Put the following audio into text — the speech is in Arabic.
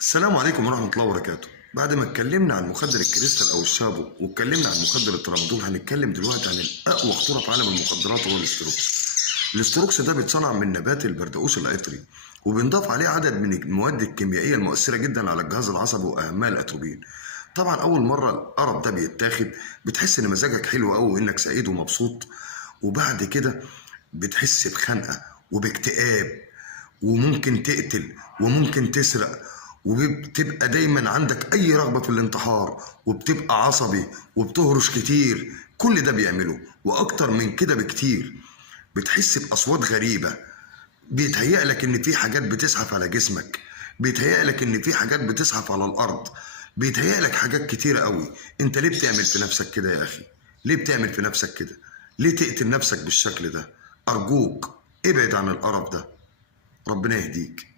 السلام عليكم ورحمة الله وبركاته. بعد ما اتكلمنا عن مخدر الكريستال أو الشابو واتكلمنا عن مخدر الترامادول، هنتكلم دلوقتي عن الأقوى خطورة في عالم المخدرات وهو الاستروكس. الاستروكس ده بيتصنع من نبات البردقوش العطري، وبينضاف عليه عدد من المواد الكيميائية المؤثرة جدا على الجهاز العصبي وأهمها الأتروبين. طبعا أول مرة القرف ده بيتاخد بتحس إن مزاجك حلو أوي وإنك سعيد ومبسوط، وبعد كده بتحس بخنقة وباكتئاب، وممكن تقتل وممكن تسرق، وبتبقى دايما عندك اي رغبة في الانتحار، وبتبقى عصبي وبتهرش كتير. كل ده بيعمله واكتر من كده بكتير. بتحس باصوات غريبة، بيتهيألك ان في حاجات بتزحف على جسمك، بيتهيألك ان في حاجات بتزحف على الارض، بيتهيألك حاجات كتيرة قوي. انت ليه بتعمل في نفسك كده يا اخي؟ ليه بتعمل في نفسك كده؟ ليه تقتل نفسك بالشكل ده؟ ارجوك ابعد عن القرف ده. ربنا يهديك.